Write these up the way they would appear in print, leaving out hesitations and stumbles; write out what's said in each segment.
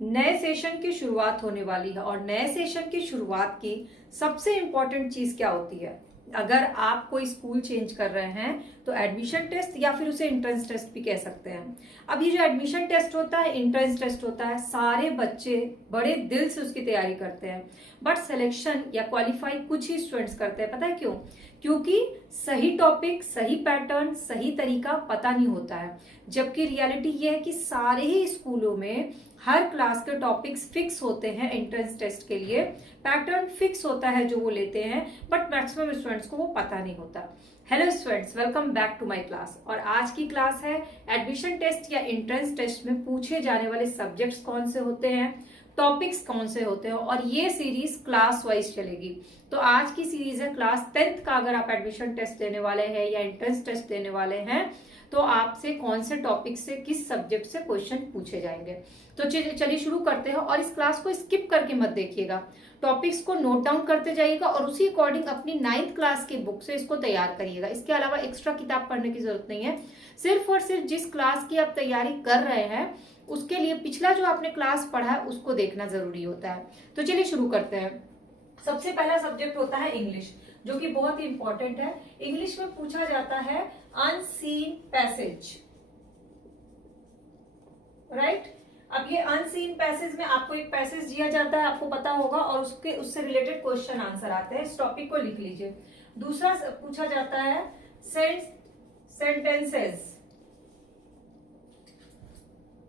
नए सेशन की शुरुआत होने वाली है और नए सेशन की शुरुआत की सबसे इंपॉर्टेंट चीज क्या होती है? अगर आप कोई स्कूल चेंज कर रहे हैं तो एडमिशन टेस्ट या फिर उसे एंट्रेंस टेस्ट भी कह सकते हैं। अब ये जो एडमिशन टेस्ट होता है, एंट्रेंस टेस्ट होता है, सारे बच्चे बड़े दिल से उसकी तैयारी करते हैं, बट सिलेक्शन या क्वालिफाई कुछ ही स्टूडेंट्स करते हैं। पता है क्यों? क्योंकि सही टॉपिक, सही पैटर्न, सही तरीका पता नहीं होता है। जबकि रियलिटी ये है कि सारे ही स्कूलों में हर क्लास के टॉपिक्स फिक्स होते हैं एंट्रेंस टेस्ट के लिए, पैटर्न फिक्स होता है जो वो लेते हैं, बट मैक्सिमम स्टूडेंट्स को वो पता नहीं होता। Hello students, welcome back to my class. और आज की क्लास है एडमिशन टेस्ट या एंट्रेंस टेस्ट में पूछे जाने वाले सब्जेक्ट्स कौन से होते हैं, टॉपिक्स कौन से होते हैं, और ये सीरीज क्लास वाइज चलेगी। तो आज की सीरीज है क्लास 10th का। अगर आप एडमिशन टेस्ट देने वाले हैं या एंट्रेंस टेस्ट देने वाले हैं तो आपसे कौन से टॉपिक से, किस सब्जेक्ट से क्वेश्चन पूछे जाएंगे। तो चलिए शुरू करते हैं। और इस क्लास को स्किप करके मत देखिएगा, टॉपिक्स को नोट डाउन करते जाइएगा और उसी अकॉर्डिंग अपनी 9th क्लास की बुक से इसको तैयार करिएगा। इसके अलावा एक्स्ट्रा किताब पढ़ने की जरूरत नहीं है। सिर्फ और सिर्फ जिस क्लास की आप तैयारी कर रहे हैं उसके लिए पिछला जो आपने क्लास पढ़ा है उसको देखना जरूरी होता है। तो चलिए शुरू करते हैं। सबसे पहला सब्जेक्ट होता है इंग्लिश, जो कि बहुत ही इंपॉर्टेंट है। इंग्लिश में पूछा जाता है अनसीन पैसेज, राइट। अब ये अनसीन पैसेज में आपको एक पैसेज दिया जाता है, आपको पता होगा, और उससे रिलेटेड क्वेश्चन आंसर आते हैं। इस टॉपिक को लिख लीजिए। दूसरा पूछा जाता है सेंटेंसेस।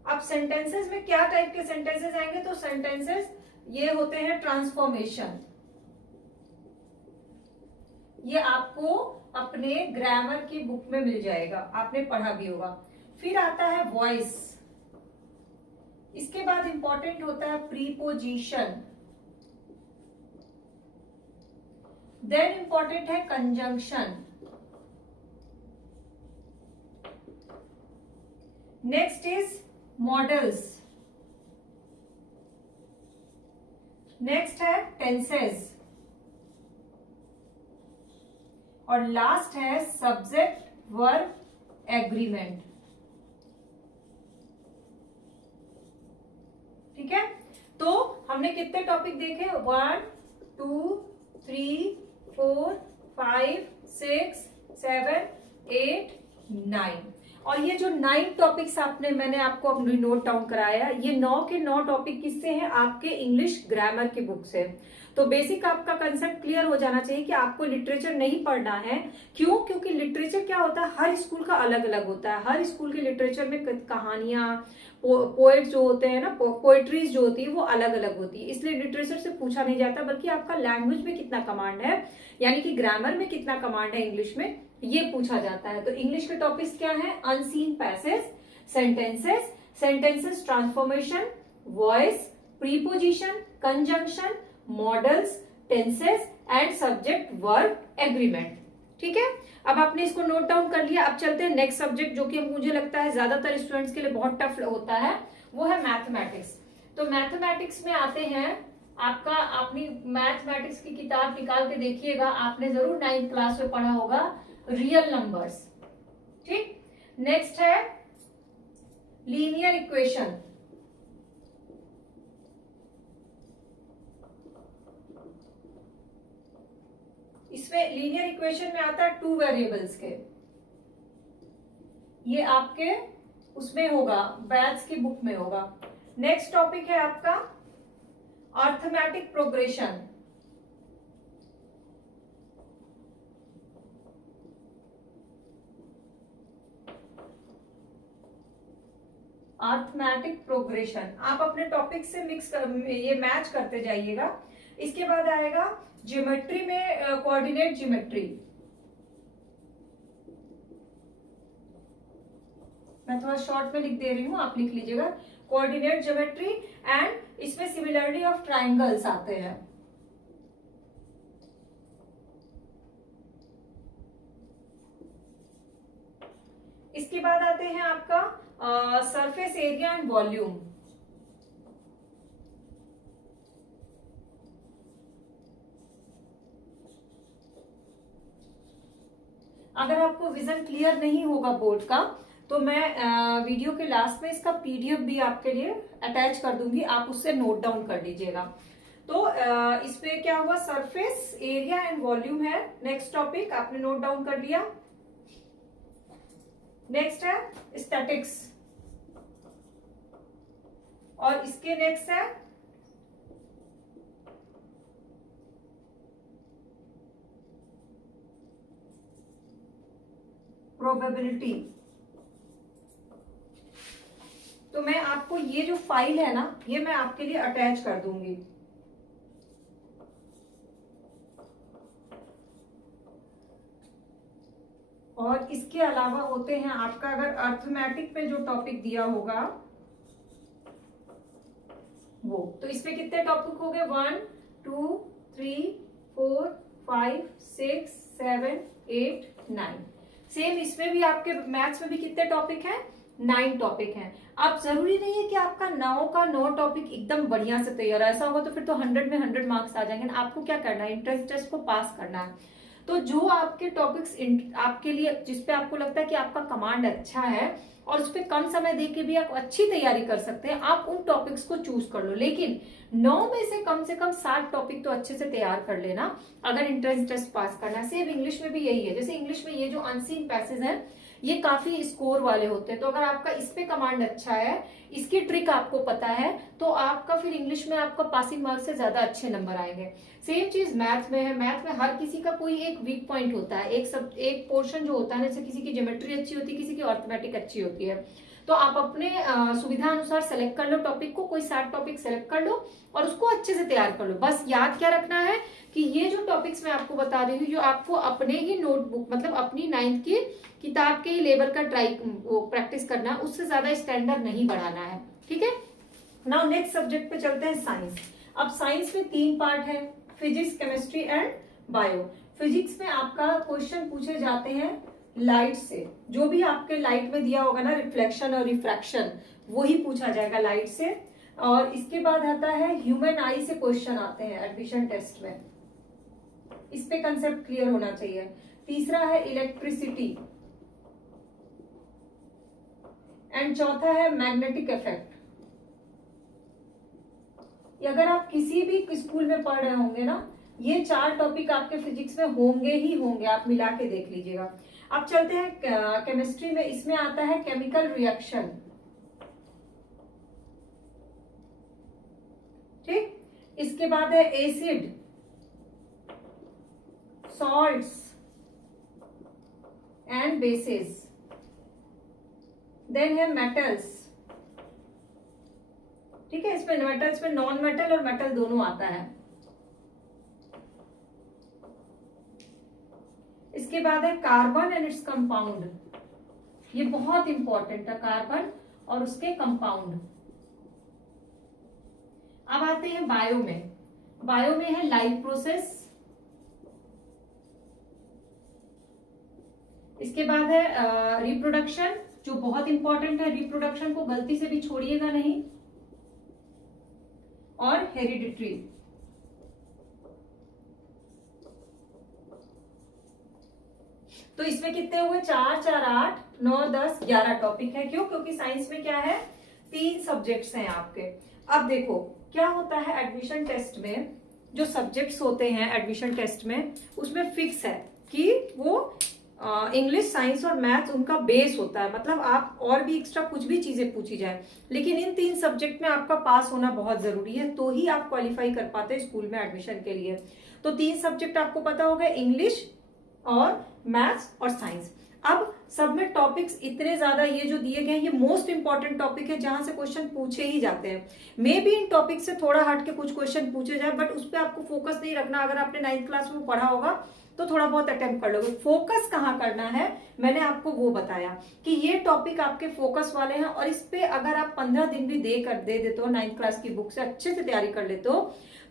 अब सेंटेंसेस में क्या टाइप के सेंटेंसेस आएंगे? तो सेंटेंसेस ये होते हैं ट्रांसफॉर्मेशन। ये आपको अपने ग्रामर की बुक में मिल जाएगा, आपने पढ़ा भी होगा। फिर आता है वॉइस। इसके बाद इंपॉर्टेंट होता है प्रीपोजिशन। देन इंपॉर्टेंट है conjunction. Next is models. Next है टेंसेस। और लास्ट है सब्जेक्ट वर्ब एग्रीमेंट। ठीक है, तो हमने कितने टॉपिक देखे? 1 2 3 4 5 6 7 8 9। और ये जो 9 टॉपिक्स मैंने आपको अपनी नोट डाउन कराया, ये 9 के 9 टॉपिक किससे हैं? आपके इंग्लिश ग्रामर की बुक से। तो बेसिक आपका कंसेप्ट क्लियर हो जाना चाहिए कि आपको लिटरेचर नहीं पढ़ना है। क्यों? क्योंकि लिटरेचर क्या होता है, हर स्कूल का अलग अलग होता है। हर स्कूल के लिटरेचर में कहानियां, पोएट्स जो होते हैं ना, पोएट्रीज जो होती है वो अलग अलग होती है। इसलिए लिटरेचर से पूछा नहीं जाता, बल्कि आपका लैंग्वेज में कितना कमांड है, यानी कि ग्रामर में कितना कमांड है इंग्लिश में, ये पूछा जाता है। तो इंग्लिश के टॉपिक्स क्या है? Unseen passage, sentences, sentences transformation, voice, preposition, conjunction, models, tenses and subject verb agreement. ठीक है, अब आपने इसको नोट डाउन कर लिया। अब चलते हैं नेक्स्ट सब्जेक्ट, जो कि मुझे लगता है ज्यादातर स्टूडेंट्स के लिए बहुत टफ होता है, वो है मैथमेटिक्स। तो मैथमेटिक्स में आते हैं आपका, अपनी मैथमेटिक्स की किताब निकाल के देखिएगा, आपने जरूर 9th क्लास में पढ़ा होगा रियल नंबर्स। ठीक, नेक्स्ट है लीनियर इक्वेशन। इसमें लीनियर इक्वेशन में आता है 2 वेरिएबल्स के। ये आपके उसमें होगा, मैथ्स की बुक में होगा। नेक्स्ट टॉपिक है आपका अर्थमेटिक प्रोग्रेशन। अर्थमेटिक प्रोग्रेशन आप अपने टॉपिक से ये मैच करते जाइएगा। इसके बाद आएगा ज्योमेट्री में कोऑर्डिनेट ज्योमेट्री। मैं थोड़ा शॉर्ट में लिख दे रही हूं, आप लिख लीजिएगा। कोऑर्डिनेट ज्योमेट्री एंड इसमें सिमिलरिटी ऑफ ट्राइंगल्स आते हैं। इसके बाद आते हैं आपका सरफेस एरिया एंड वॉल्यूम। अगर आपको विजन क्लियर नहीं होगा बोर्ड का तो मैं वीडियो के लास्ट में इसका पीडीएफ भी आपके लिए अटैच कर दूंगी, आप उससे नोट डाउन कर लीजिएगा। तो इस पे क्या हुआ, सरफेस एरिया एंड वॉल्यूम है नेक्स्ट टॉपिक, आपने नोट डाउन कर लिया। नेक्स्ट है स्टैटिक्स, और इसके नेक्स्ट है प्रोबेबिलिटी। तो मैं आपको ये जो फाइल है ना, ये मैं आपके लिए अटैच कर दूंगी। और इसके अलावा होते हैं आपका, अगर अर्थमेटिक पे जो टॉपिक दिया होगा वो, तो इसमें कितने टॉपिक हो गए, 1 2 3 4 5 6 7 8 9। सेम इसमें भी आपके मैथ्स में भी कितने टॉपिक हैं, 9 टॉपिक हैं। अब जरूरी नहीं है कि आपका 9 का 9 टॉपिक एकदम बढ़िया से तैयार, ऐसा होगा तो फिर तो 100 में 100 मार्क्स आ जाएंगे। आपको क्या करना है, एंट्रेंस टेस्ट को पास करना है। तो जो आपके टॉपिक्स आपके लिए, जिसपे आपको लगता है कि आपका कमांड अच्छा है और उस पर कम समय देके भी आप अच्छी तैयारी कर सकते हैं, आप उन टॉपिक्स को चूज कर लो। लेकिन 9 में से कम 7 टॉपिक तो अच्छे से तैयार कर लेना अगर एंट्रेंस टेस्ट पास करना है। सेम इंग्लिश में भी यही है, जैसे इंग्लिश में ये जो अनसीन पैसेज हैं ये काफी स्कोर वाले होते हैं, तो अगर आपका इस पे कमांड अच्छा है, इसकी ट्रिक आपको पता है, तो आपका फिर इंग्लिश में आपका पासिंग मार्क्स से ज्यादा अच्छे नंबर आएंगे। सेम चीज मैथ में है, मैथ में हर किसी का कोई एक वीक पॉइंट होता है, एक पोर्शन जो होता है, जैसे किसी की ज्योमेट्री अच्छी होती है, किसी की अर्थमेटिक अच्छी होती है, तो आप अपने सुविधा अनुसार सेलेक्ट कर लो टॉपिक को, कोई 7 टॉपिक सेलेक्ट कर लो और उसको अच्छे से तैयार कर लो। बस याद क्या रखना है कि ये जो टॉपिक्स मैं आपको बता रही हूँ, जो आपको अपने ही नोटबुक, मतलब अपनी 9th की किताब के ही लेवल का प्रैक्टिस करना, उससे ज्यादा स्टैंडर्ड नहीं बढ़ाना है, ठीक है। नाउ नेक्स्ट सब्जेक्ट पे चलते हैं, साइंस। अब साइंस में 3 पार्ट है, physics, chemistry and bio. Physics में आपका क्वेश्चन पूछे जाते हैं लाइट से, जो भी आपके लाइट में दिया होगा ना, रिफ्लेक्शन और रिफ्रैक्शन, वही पूछा जाएगा लाइट से। और इसके बाद आता है ह्यूमन आई से क्वेश्चन आते हैं एडमिशन टेस्ट में, इस पे कंसेप्ट क्लियर होना चाहिए। तीसरा है इलेक्ट्रिसिटी, एंड चौथा है मैग्नेटिक इफेक्ट। अगर आप किसी भी स्कूल में पढ़ रहे होंगे ना, ये 4 टॉपिक आपके फिजिक्स में होंगे ही होंगे, आप मिला के देख लीजिएगा। अब चलते हैं केमिस्ट्री में, इसमें आता है केमिकल रिएक्शन, ठीक। इसके बाद है acid, salts and bases, then है मेटल्स, ठीक है। इसमें मेटल्स में नॉन मेटल और मेटल दोनों आता है। इसके बाद है कार्बन एंड इट्स कंपाउंड, ये बहुत इंपॉर्टेंट है, कार्बन और उसके कंपाउंड। अब आते हैं बायो में। बायो में है लाइफ प्रोसेस, इसके बाद है रिप्रोडक्शन, जो बहुत इंपॉर्टेंट है, रिप्रोडक्शन को गलती से भी छोड़िएगा नहीं, और हेरिडिटरी। तो इसमें कितने हुए, 4 4 8 9 10 11 टॉपिक है। क्यों, क्योंकि साइंस में क्या है, 3 सब्जेक्ट्स हैं आपके। अब देखो क्या होता है एडमिशन टेस्ट में, जो सब्जेक्ट्स होते हैं एडमिशन टेस्ट में, उसमें फिक्स है कि वो इंग्लिश, साइंस और मैथ्स उनका बेस होता है। मतलब आप और भी एक्स्ट्रा कुछ भी चीजें पूछी जाए, लेकिन इन 3 सब्जेक्ट में आपका पास होना बहुत जरूरी है, तो ही आप क्वालिफाई कर पाते हैं स्कूल में एडमिशन के लिए। तो 3 सब्जेक्ट आपको पता होगा, इंग्लिश और मैथ्स और साइंस। अब सब में टॉपिक्स इतने ज्यादा ये जो दिए गए हैं, ये मोस्ट इंपॉर्टेंट टॉपिक है, जहां से क्वेश्चन पूछे ही जाते हैं। मे बी इन टॉपिक से थोड़ा हट के कुछ क्वेश्चन पूछे जाए, बट उस पर आपको फोकस नहीं रखना। अगर आपने 9th क्लास में पढ़ा होगा तो थोड़ा बहुत अटेम्प्ट कर लोगे। फोकस कहाँ करना है, मैंने आपको वो बताया कि ये टॉपिक आपके फोकस वाले हैं, और इस पे अगर आप 15 दिन भी दे देते हो 9th क्लास की बुक से अच्छे से तैयारी कर लेते हो,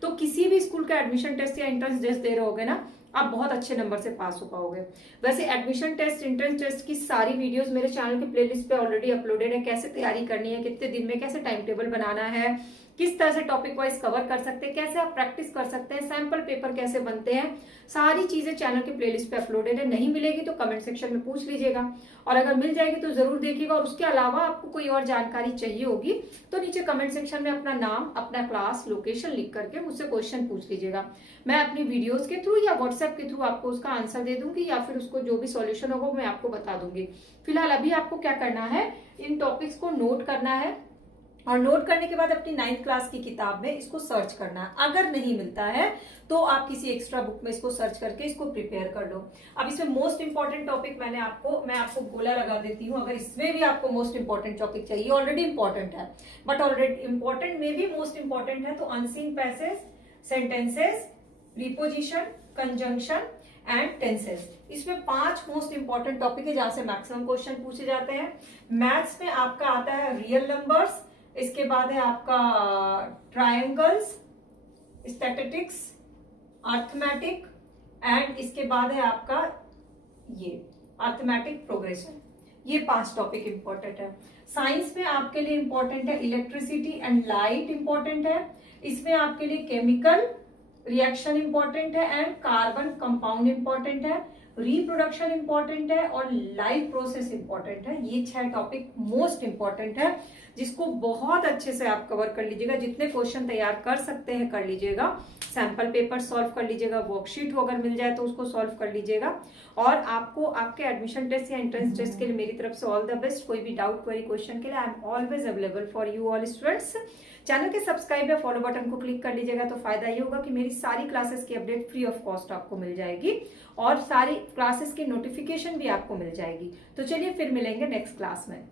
तो किसी भी स्कूल का एडमिशन टेस्ट या एंट्रेंस टेस्ट दे रहे होगे ना, आप बहुत अच्छे नंबर से पास हो पाओगे। वैसे एडमिशन टेस्ट, एंट्रेंस टेस्ट की सारी वीडियोस मेरे चैनल के प्लेलिस्ट पे ऑलरेडी अपलोडेड है। कैसे तैयारी करनी है, कितने दिन में कैसे टाइम टेबल बनाना है, किस तरह से टॉपिक वाइज कवर कर सकते हैं, कैसे आप प्रैक्टिस कर सकते हैं, सैंपल पेपर कैसे बनते हैं, सारी चीजें चैनल के प्लेलिस्ट पे अपलोडेड है। नहीं मिलेगी तो कमेंट सेक्शन में पूछ लीजिएगा, और अगर मिल जाएगी तो जरूर देखिएगा। और उसके अलावा आपको कोई और जानकारी चाहिए होगी तो नीचे कमेंट सेक्शन में अपना नाम, अपना क्लास, लोकेशन लिख करके मुझसे क्वेश्चन पूछ लीजिएगा। मैं अपनी वीडियोस के थ्रू या व्हाट्सएप के थ्रू आपको उसका आंसर दे दूंगी, या फिर उसको जो भी सॉल्यूशन होगा मैं आपको बता दूंगी। फिलहाल अभी आपको क्या करना है, इन टॉपिक्स को नोट करना है, और नोट करने के बाद अपनी 9th क्लास की किताब में इसको सर्च करना है। अगर नहीं मिलता है तो आप किसी एक्स्ट्रा बुक में इसको सर्च करके इसको प्रिपेयर कर लो। अब इसमें मोस्ट इंपॉर्टेंट टॉपिक मैं आपको गोला लगा देती हूँ। अगर इसमें भी आपको मोस्ट इंपॉर्टेंट टॉपिक चाहिए, ऑलरेडी इंपॉर्टेंट है, बट ऑलरेडी इंपॉर्टेंट में भी मोस्ट इंपॉर्टेंट है, तो unseen passage, sentences, preposition, conjunction and tenses, इसमें 5 मोस्ट इंपॉर्टेंट टॉपिक है जहां से मैक्सिमम क्वेश्चन पूछे जाते हैं। मैथ्स में आपका आता है रियल नंबर्स, इसके बाद है आपका ट्रायंगल्स, स्टैटिस्टिक्स, अर्थमेटिक, एंड इसके बाद है आपका ये अर्थमेटिक प्रोग्रेशन। ये 5 टॉपिक इंपॉर्टेंट है। साइंस में आपके लिए इंपॉर्टेंट है इलेक्ट्रिसिटी एंड लाइट इंपॉर्टेंट है। इसमें आपके लिए केमिकल रिएक्शन इंपॉर्टेंट है एंड कार्बन कंपाउंड इंपॉर्टेंट है, रिप्रोडक्शन इंपॉर्टेंट है और लाइफ प्रोसेस इंपॉर्टेंट है। ये 6 टॉपिक मोस्ट इंपॉर्टेंट है, जिसको बहुत अच्छे से आप कवर कर लीजिएगा। जितने क्वेश्चन तैयार कर सकते हैं कर लीजिएगा, सैंपल पेपर सॉल्व कर लीजिएगा, वर्कशीट अगर मिल जाए तो उसको सॉल्व कर लीजिएगा। और आपको आपके एडमिशन टेस्ट या एंट्रेंस टेस्ट के लिए मेरी तरफ से ऑल द बेस्ट। कोई भी डाउट, क्वेरी, क्वेश्चन के लिए I am always available for you all students. Channel के सब्सक्राइब या फॉलो बटन को क्लिक कर लीजिएगा, तो फायदा ये होगा कि मेरी सारी क्लासेस की अपडेट फ्री ऑफ कॉस्ट आपको मिल जाएगी, और सारी क्लासेस की नोटिफिकेशन भी आपको मिल जाएगी। तो चलिए फिर मिलेंगे नेक्स्ट क्लास में।